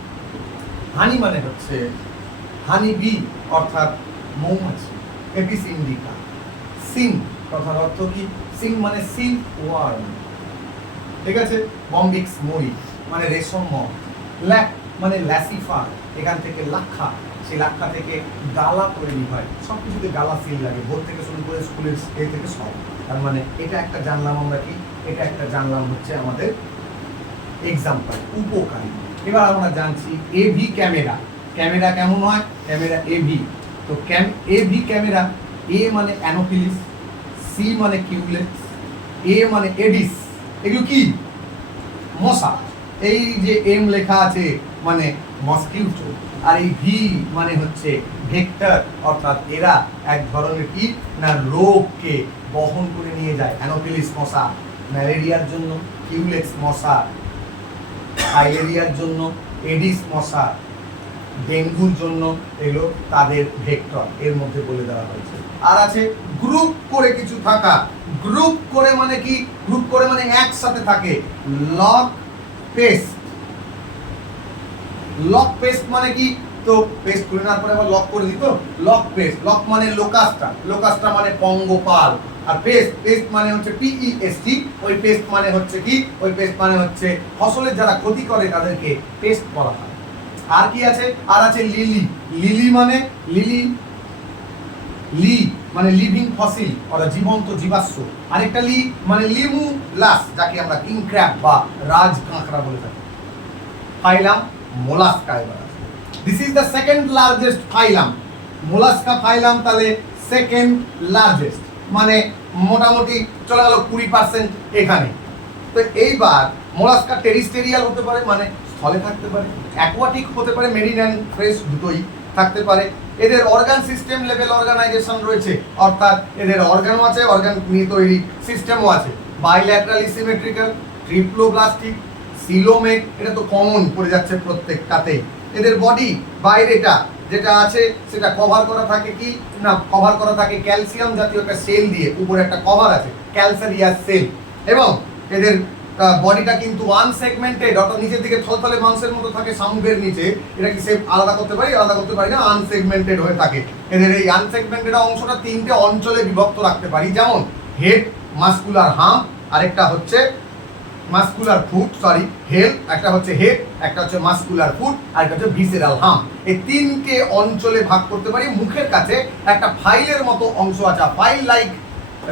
হানি মানে হচ্ছে হানি বি অর্থাৎ মৌমাছি, এপিস ইন্ডিকা। সিং কথার অর্থ কি? সিং মানে সিল্ক ওয়ার্ম, ঠিক আছে? বম্বিক্স মরি মানে রেশম মথ। ল্যাক মানে ল্যাসিফার, এখান থেকে লাক্ষা, সেই লাক্ষা থেকে গালা তৈরি হয়, সব কিছুতে গালা সিল লাগে, ভোর থেকে শুরু করে স্কুলের থেকে সব। তার মানে এটা একটা জানলাম আমরা কি, এটা একটা জানলাম হচ্ছে আমাদের এক্সাম্পল উপকারী। এবার আমরা জানছি এভি ক্যামেরা। ক্যামেরা কেমন হয়? Camera AV. তো এভি ক্যামেরা, এ মানে অ্যানোফিলিস, সি মানে কিউলেক্স, এ মানে এডিস, এগুলো কি? মশা। এই যে এম লেখা আছে মানে মসকিউটো, আর এই ভি মানে হচ্ছে ভেক্টর, অর্থাৎ এরা এক ধরনের কি না রোগকে বহন করে নিয়ে যায়। অ্যানোফিলিস মশা ম্যালেরিয়ার জন্য, কিউলেক্স মশা ফাইলেরিয়ার জন্য, এডিস মশা ডেঙ্গুর জন্য, এগুলো তাদের ভেক্টর এর মধ্যে বলে দেওয়া হয়েছে। আর আছে গ্রুপ করে কিছু থাকা। গ্রুপ করে মানে কি? গ্রুপ করে মানে একসাথে থাকে। লক পেস্ট, লক পেস্ট মানে কি? তো পেস্ট করে নেওয়ার পরে আবার লক করে দিত, লক পেস্ট। লক মানে লোকাস্টা, লোকাস্টা মানে পঙ্গপাল। আর পেস্ট, পেস্ট মানে হচ্ছে PEST, ওই পেস্ট মানে হচ্ছে কি? ওই পেস্ট মানে হচ্ছে ফসলের যারা ক্ষতি করে তাদেরকে পেস্ট বলা হয়। আর কি আছে? আর আছে লিলি। লিলি মানে লি মানে লিভিং ফসিল অর্থাৎ জীবন্ত জীবাশ্ম। আরেকটা লি মানে লিমুলাস, যাকে আমরা কিং ক্র্যাব বা রাজ কাঁকড়া বলে থাকি। Phylum Mollusca. এবার this is the second largest phylum, Mollusca phylum. তাহলে সেকেন্ড লার্জেস্ট মানে মোটামুটি চলে গেল 20% এখানে। তো এইবার মোলাস্কা টেরিস্টেরিয়াল হতে পারে মানে স্থলে থাকতে পারে, অ্যাকোয়াটিক হতে পারে, মেরিন অ্যান্ড ফ্রেশ দুটোই থাকতে পারে। এদের অর্গান সিস্টেম লেভেল অর্গানাইজেশন রয়েছে, অর্থাৎ এদের অর্গানও আছে, অর্গান নিয়ে তৈরি সিস্টেমও আছে। বাইল্যাটারালি সিমেট্রিক্যাল, ট্রিপ্লোব্লাস্টিক, সিলোমেট, এটা তো কমন পড়ে যাচ্ছে প্রত্যেকটাতেই। এদের বডি বাইরেটা যেটা আছে সেটা কভার করা থাকে কি না, কভার করা থাকে ক্যালসিয়াম জাতীয় একটা সেল দিয়ে, উপরে একটা কভার আছে ক্যালসারিয়াস সেল। এবং এদের বডিটা কিন্তু আনসেগমেন্টেড, অর্থাৎ নিচের দিকে থলথলে মাংসের মতো থাকে শামুকের নিচে। এটা কি সেপ আলাদা করতে পারি? আলাদা করতে পারি না, আনসেগমেন্টেড হয়ে থাকে। এদের এই আনসেগমেন্টেড অংশটা তিনটে অঞ্চলে বিভক্ত রাখতে পারি, যেমন হেড, মাসকুলার হাম, আরেকটা হচ্ছে মাসকুলার ফুট, হেল, একটা হচ্ছে হেড, একটা হচ্ছে মাসকুলার ফুট, আর একটা হচ্ছে ভিসেরাল হাম। এই তিনটে অঞ্চলে ভাগ করতে পারি। মুখের কাছে একটা ফাইলের মতো অংশ আছে, ফাইল লাইক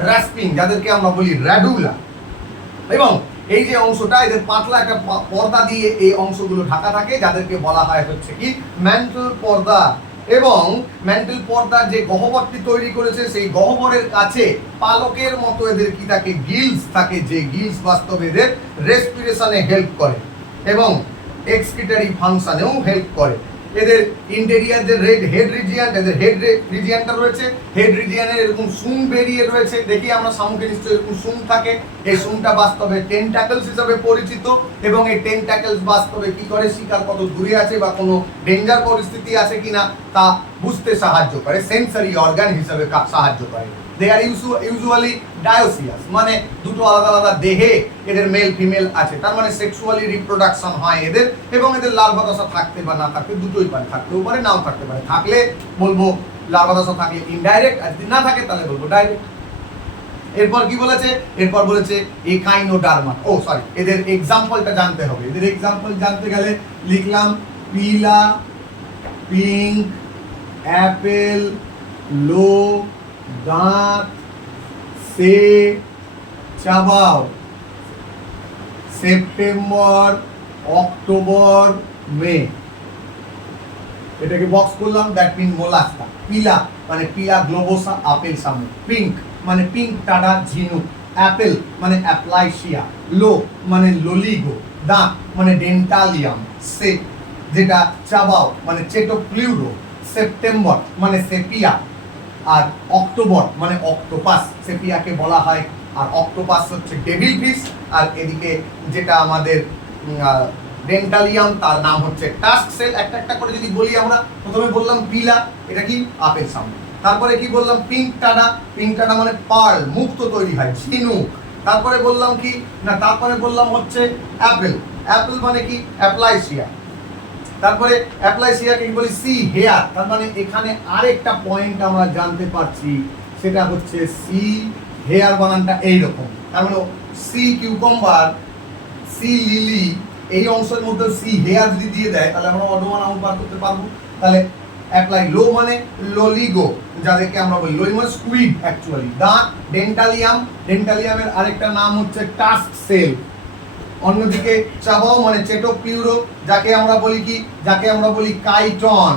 রাস্পিং, যাদেরকে আমরা বলি র্যাডুলা। এবং এই যে অংশটা, এদের পাতলা একটা পর্দা দিয়ে এই অংশগুলো ঢাকা থাকে, যাদেরকে বলা হয় হচ্ছে কি ম্যান্টল পর্দা। এবং ম্যান্টেল পর্দার যে গহ্বরটি তৈরি করেছে সেই গহ্বরের কাছে পালকের মতো এদের কি থাকে, গিলস থাকে, যে গিলস বাস্তবে এদের রেসপিরেশনে হেল্প করে এবং এক্সক্রিটারি ফাংশনেও হেল্প করে। এদের ইন্টেরিয়ার যে হেড রিজিয়ান, এদের হেড রিজিয়ানটা রয়েছে, হেড রিজিয়ানের এরকম শুং বেরিয়ে রয়েছে, দেখি আমরা শামুকে নিশ্চয়ই এরকম শুং থাকে। এই শুংটা বাস্তবে টেন্টাকলস হিসেবে পরিচিত এবং এই টেন্টাকলস বাস্তবে কি করে, শিকার কত দূরে আছে বা কোনো ডেঞ্জার পরিস্থিতি আছে কিনা তা বুঝতে সাহায্য করে, সেন্সরি অর্গান হিসেবে সাহায্য করে। দে আর ইউজুয়ালি ডায়োসিয়াস, মানে দুটো আলাদা আলাদা দেহে এদের মেল ফিমেল আছে, তার মানে সেক্সুয়ালি রিপ্রোডাকশন হয় এদের, এবং এদের লার্ভা দশা থাকতে বা না থাকতে দুটোই পারে, থাকতেও পারে নাও থাকতে পারে। থাকলে বলবো লার্ভা দশা থাকলে ইনডাইরেক্ট, আর যদি না থাকে তাহলে বলবো ডাইরেক্ট। এরপর কি বলেছে, এরপর বলেছে একাইনোডার্মা, ও সরি, এদের এক্সাম্পলটা জানতে হবে। এদের এক্সাম্পল জানতে গেলে লিখলাম পিলা, পিঙ্ক, অ্যাপেল, লো, দাঁত, সে, চাবাও, সেপ্টেম্বর, অক্টোবর, মে। এটাকে বক্স করলাম, দ্যাট মিন মোলাস্কা। পিলা মানে পিলা গ্লোবোসা, আপেল শামুক। পিঙ্ক মানে পিঙ্ক টাডা ঝিনুক। অ্যাপেল মানে অ্যাপ্লাইশিয়া। লো মানে ললিগো। দাঁত মানে ডেন্টালিয়াম। সে যেটা চাবাও মানে চেটোপ্লিউরো। সেপ্টেম্বর মানে সেপিয়া। আর অক্টোবর মানে অক্টোপাস, সেপিয়াকে বলা হয়। আর অক্টোপাস হচ্ছে ডেভিল ফিশ। আর এদিকে যেটা আমাদের ডেন্টালিয়াম তার নাম হচ্ছে টাস্ক সেল। একটা একটা করে যদি বলি আমরা, প্রথমে বললাম পিলা, এটা কি আপেল শামুক। তারপরে কি বললাম পিঙ্ক টাডা, পিঙ্ক টাডা মানে পার্ল, মুক্ত তৈরি হয়, ঝিনুক। তারপরে বললাম কি না, তারপরে বললাম হচ্ছে অ্যাপেল, অ্যাপেল মানে কি অ্যাপ্লাইশিয়া। তারপরে অ্যাপ্লাইশিয়াকে কি বলি সি হেয়ার, তার মানে এখানে আরেকটা পয়েন্ট আমরা জানতে পারছি, সেটা হচ্ছে সি হেয়ার বানানটা এইরকম। তার মানে সি কিউকাম্বার, সি লিলি, এই অংশের মধ্যে সি হেয়ার যদি দিয়ে দেয় তাহলে আমরা অটোমান আউট বার করতে পারবো। তাহলে অ্যাপ্লাই। লো মানে ললিগো, যাদেরকে আমরা বলি ললি মানে স্কুইড অ্যাকচুয়ালি। দাঁত ডেন্টালিয়াম, ডেন্টালিয়ামের আরেকটা নাম হচ্ছে টাস্ক সেল। অন্যদিকে চাবাও মানে চেটোপ্লিউরো, যাকে আমরা বলি কি, যাকে আমরা বলি কাইটন।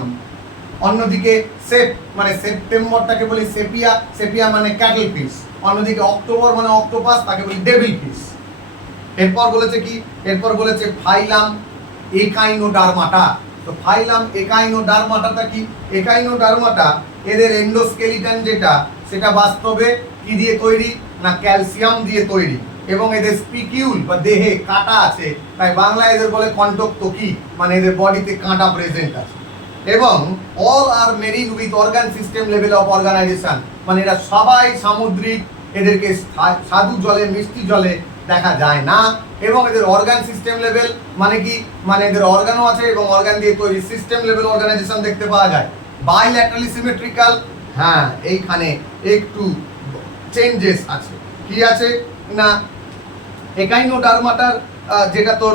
অন্যদিকে সেপ মানে সেপ্টেম্বরটাকে বলি সেপিয়া, সেপিয়া মানে ক্যাটল ফিশ। অন্যদিকে অক্টোবর মানে অক্টোপাস, তাকে বলি ডেভিল ফিশ। এরপর বলেছে কি, এরপর বলেছে ফাইলাম একাইনোডার্মাটা। তো ফাইলাম একাইনোডার্মাটাটা কি, একাইনোডার্মাটা এদের এন্ডোস্কেলিটন যেটা, সেটা বাস্তবে কি দিয়ে তৈরি না, ক্যালসিয়াম দিয়ে তৈরি। এবং এদের স্পিকিউল বা দেহে কাঁটা আছে, তাই বাংলায় এদের বলে কণ্টকতকি, মানে এদের বডিতে কাঁটা প্রেজেন্ট আছে। এবং all are marine with organ system level of organisation, মানে এরা সবাই সামুদ্রিক, এদেরকে স্বাদু জলে মিষ্টি জলে দেখা যায় না। এবং এদের অর্গান সিস্টেম লেভেল মানে কি, মানে এদের অর্গানও আছে এবং অর্গান দিয়ে তৈরি, সিস্টেম লেভেল অর্গানাইজেশন দেখতে পাওয়া যায়। বাইল্যাটারালি সিমেট্রিক্যাল, হ্যাঁ এইখানে একটু চেঞ্জেস আছে। কি আছে না, একাইনোডার্মাটার যেটা তোর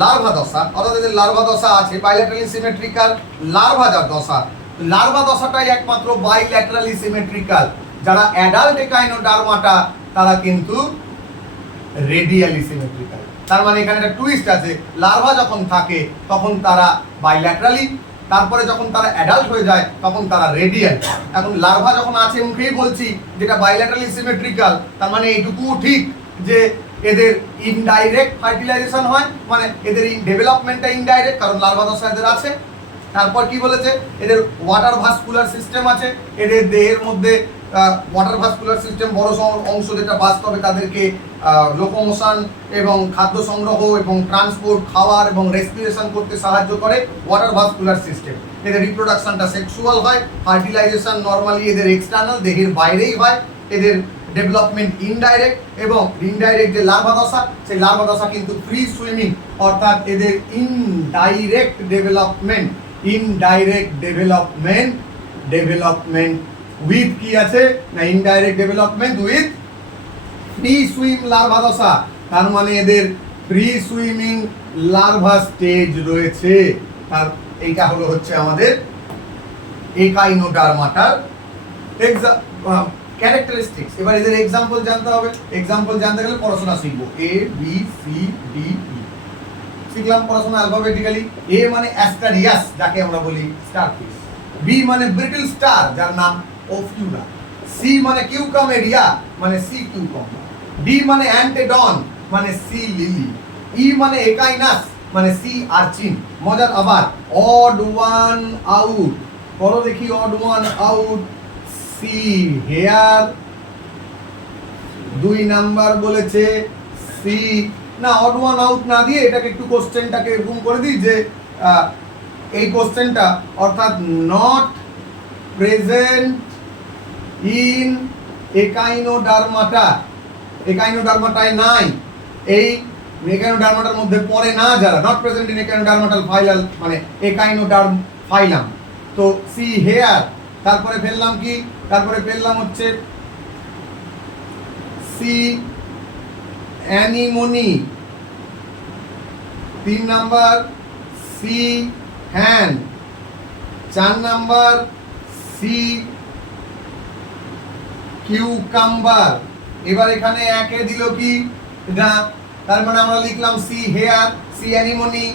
লার্ভা দশা, অর্থাৎ এদের লার্ভা দশা আছে বাইল্যাটারালি সিমেট্রিক্যাল লার্ভা দশা। লার্ভা দশাটাই একমাত্র বাইল্যাটারালি সিমেট্রিক্যাল। যারা অ্যাডাল্ট একাইনোডার্মাটা তারা কিন্তু রেডিয়ালি সিমেট্রিক্যাল। তার মানে এখানে একটা টুইস্ট আছে, লার্ভা যখন থাকে তখন তারা বাইল্যাটারালি, তারপরে যখন তারা অ্যাডাল্ট হয়ে যায় তখন তারা রেডিয়াল। এখন লার্ভা যখন আছে মুখেই বলছি যেটা বাইল্যাটারালি সিমেট্রিক্যাল, তার মানে এইটুকুও ঠিক যে এদের ইনডাইরেক্ট ফার্টিলাইজেশন হয়, মানে এদের ডেভেলপমেন্টটা ইনডাইরেক্ট, কারণ লার্ভা দশা এদের আছে। তারপর কি বলেছে, এদের ওয়াটার ভাস্কুলার সিস্টেম আছে, এদের দেহের মধ্যে ওয়াটার ভাস্কুলার সিস্টেম বড় অংশ যেটা বাস্তবে তাদেরকে লোকোমোশন এবং খাদ্য সংগ্রহ এবং ট্রান্সপোর্ট, খাওয়ার এবং রেসপিরেশন করতে সাহায্য করে ওয়াটার ভাস্কুলার সিস্টেম। এদের রিপ্রোডাকশনটা সেক্সুয়াল হয়, ফার্টিলাইজেশন নর্মালি এদের এক্সটার্নাল, দেহের বাইরেই হয়। এদের ডেভেলপমেন্ট ইনডাইরেক্ট, এবং ইনডাইরেক্ট যে লার্ভা দশা, সেই লার্ভা দশা কিন্তু ফ্রি সুইমিং, অর্থাৎ এদের indirect development, indirect development, development with কি আছে না, indirect development with free swim larva দশা। তার মানে এদের ফ্রি সুইমিং লার্ভা স্টেজ রয়েছে। তার এইটা হলো হচ্ছে আমাদের একাইনোডার্মাটার ক্যারেক্টারিস্টিক্স। এবার এদের এক্সাম্পল জানতে হবে। এক্সাম্পল জানতে গেলে পড়াশোনা শিখবো, A B C D E শিখলাম পড়াশোনা অ্যালফাবেটিক্যালি। এ মানে অ্যাস্টারিয়াস, যাকে আমরা বলি স্টারফিশ। বি মানে ব্রিটল স্টার যার নাম ওফিউলা, সি মানে কিউকামেরিয়া মানে সি কিউকাম্বার, ডি মানে অ্যান্টেডন মানে সি লিলি, ই মানে একাইনাস মানে সি আর্চিন। মজার আবার অড ওয়ান আউট, করো দেখি odd one out, C here. 2 number বলেছে সি, না অড ওয়ান আউট না দিয়ে এটাকে একটু কোশ্চেনটাকে এরকম করে দিই যে এই কোশ্চেনটা অর্থাৎ নট প্রেজেন্ট ইন একাইনোডার্মাটা, একাইনোডার্মাটায় নাই, এই একাইনোডার্মাটার মধ্যে পড়ে না যারা, নট প্রেজেন্ট ইন একাইনোডার্মাটাল ফাইলাল মানে একাইনোডার্ম ফাইলাম। তো সি হেয়ার, তারপরে ফেললাম কি, তারপরে ফেললাম হচ্ছে sea anemone, 3 number sea hand, 4 number sea cucumber. এবার এখানে একে দিল কি না, তার মানে আমরা লিখলাম সি হেয়ার, সি অ্যানিমোনি।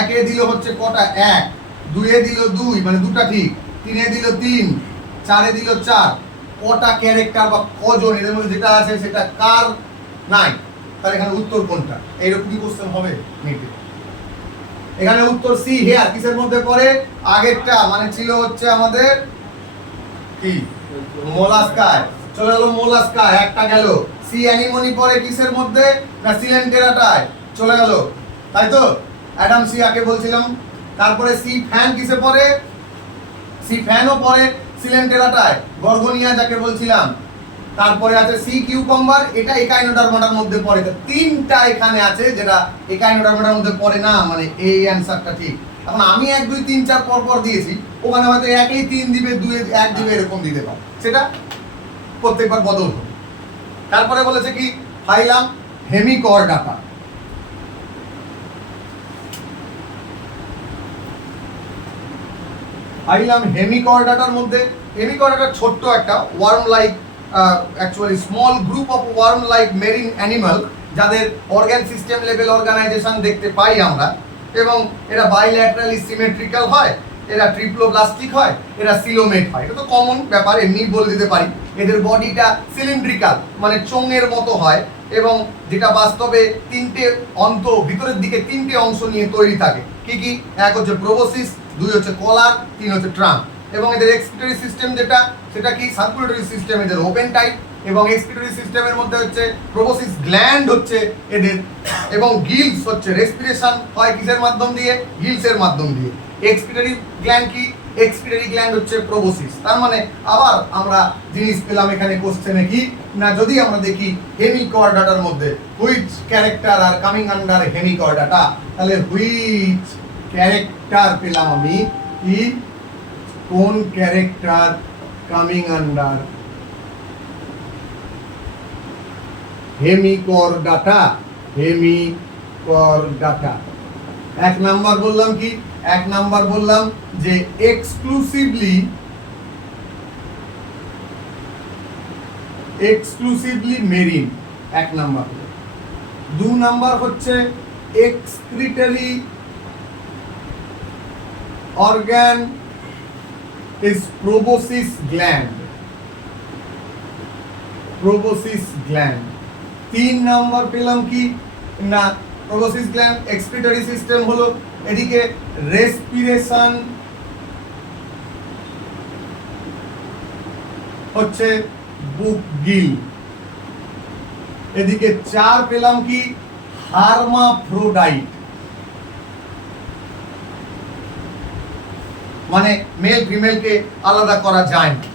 একে দিল হচ্ছে কটা, 1, 2 দিল 2 মানে দুটা ঠিক, 3 দিল 3, 4 দিল 4। কটা ক্যারেক্টার বা কজন এদের মধ্যে যেটা আছে সেটা কার নাই, তাহলে এখানে উত্তর কোনটা, এইরকম কি কোশ্চেন হবে নিতে। এখানে উত্তর সি হেয়ার কিসের মধ্যে পড়ে, আগেরটা মানে ছিল হচ্ছে আমাদের কি মোলাস্কায়, চলে গেল মোলাস্কা, একটা গেল। সি অ্যানিমোনি পড়ে কিসের মধ্যে, না সিলেন্টেরাটায়, চলে গেল, তাই তো অ্যাডামসিয়াকে বলছিলাম। তারপরে সি ফ্যান কিসে পড়ে, সি ফ্যানও পড়ে সিলেন্টেরাটায়, গর্গনিয়া যাকে বলছিলাম। তারপরে আছে সি কিউকাম্বার, এটা একাইনোডার্মাটার মধ্যে পড়ে। তো 3টা এখানে আছে যেটা একাইনোডার্মাটার মধ্যে পড়ে না, মানে এই অ্যানসারটা ঠিক। এখন আমি 1 2 3 4 পর পর দিয়েছি, ওখানে হয়তো একেই 3 দিবে, 2 1 দিবে, এরকম দিতে পারে, সেটা প্রত্যেকবার বদল হবে। তারপরে বলেছে কি ফাইলাম হেমিকর্ডাটা, ফাইলাম হেমিকর্ডাটার মধ্যে, হেমিকর্ডাটা ছোট্ট একটা worm like, actually small group of worm like marine animal, যাদের অর্গান সিস্টেম লেভেল অর্গানাইজেশন দেখতে পাই আমরা, এবং এরা বাইল্যাটারালি সিমেট্রিক্যাল হয়, এরা ট্রিপ্লোব্লাস্টিক হয়, এরা সিলোমেট হয়। এটা তো কমন ব্যাপার, এমনি বলে দিতে পারি। এদের বডিটা সিলিন্ড্রিক্যাল মানে চোঙের মতো হয়, এবং যেটা বাস্তবে 3টে অন্ত, ভিতরের দিকে 3টে অংশ নিয়ে তৈরি থাকে। কি কি, 1 হচ্ছে প্রোবোসিস, 2 হচ্ছে কলার, 3 হচ্ছে ট্রাঙ্ক। এবং এদের এক্সক্রিটরি সিস্টেম যেটা, সেটা কি সার্কুলেটরি সিস্টেম এদের ওপেন টাইপ, এবং এক্সক্রিটরি সিস্টেমের মধ্যে হচ্ছে প্রোবোসিস গ্ল্যান্ড হচ্ছে এদের, এবং গিলস হচ্ছে, রেসপিরেশন হয় কিসের মাধ্যম দিয়ে, গিলসের মাধ্যম দিয়ে। এক্সক্রিটরি গ্ল্যান্ড কি, এক্সক্রিটরি গ্ল্যান্ড হচ্ছে প্রোবোসিস। তার মানে আবার আমরা জিনিস পেলাম এখানে কোশ্চেনে কি না, যদি আমরা দেখি হেমিকর্ডাটার মধ্যে which character are coming under Hemichordata, তাহলে হুইচ ক্যারেক্টার পেলাম আমি, কি কোন character coming under Hemichordata, Hemichordata. 1 number বললাম কি, 1 নাম্বার বললাম যে এক্সক্লুসিভলি মেরিন, 1 নাম্বার। 2 নাম্বার হচ্ছে excretory organ is proboscis gland, proboscis gland। 3 number পেলাম কি না, proboscis gland excretory system হলো, এদিকে রেসপিরেশন হচ্ছে বুক গিল, এদিকে 4 পেলাম কি হার্মাফ্রোডাইট, মানে মেল ফিমেলকে আলাদা করা যায় না।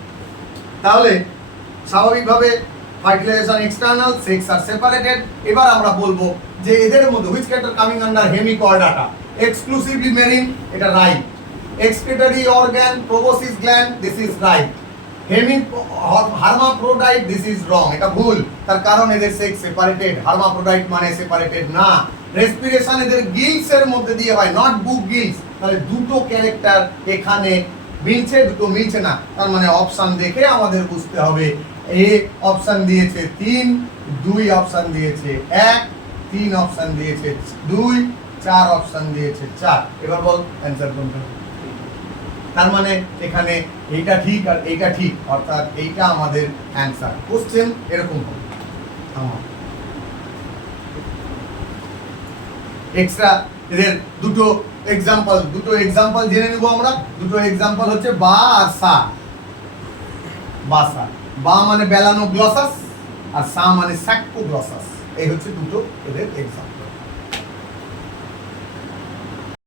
তাহলে স্বাভাবিকভাবে fertilization external, sex are separated. এবার আমরা বলবো যে এদের মধ্যে which character coming under Hemichordata, exclusively marine, এটা right. Excretory organ proboscis gland, this is right. Hermaphrodite, this is wrong, এটা ভুল। তার কারণ এদের সেক্স সেপারেটেড, হার্মাফ্রোডাইট মানে সেপারেটেড না। রেসপিরেশন এদের গিলসের মধ্যে দিয়ে হয়, নট বুক গিলস। তাহলে দুটো ক্যারেক্টার এখানে মিলছে, দুটো মিলছে না। তার মানে অপশন দেখে আমাদের বুঝতে হবে, এ অপশন দিয়েছে 3, 2 অপশন দিয়েছে 1, 3 অপশন দিয়েছে 2, 4 অপশন দিয়েছে 4। এবার বল অ্যান্সার কোনটা? তার মানে এখানে এইটা ঠিক আর এইটা ঠিক, অর্থাৎ এইটা আমাদের অ্যান্সার। কোশ্চেন এরকম হবে। এক্সট্রা এদের দুটো এক্সাম্পল জেনে নিব আমরা। দুটো এক্সাম্পল হচ্ছে বা আর সা। বা সা, বা মানে বেলানো গ্লসাস আর সা মানে স্যাক্কো গ্লসাস। এই হচ্ছে দুটো এদের এক্সাম্পল।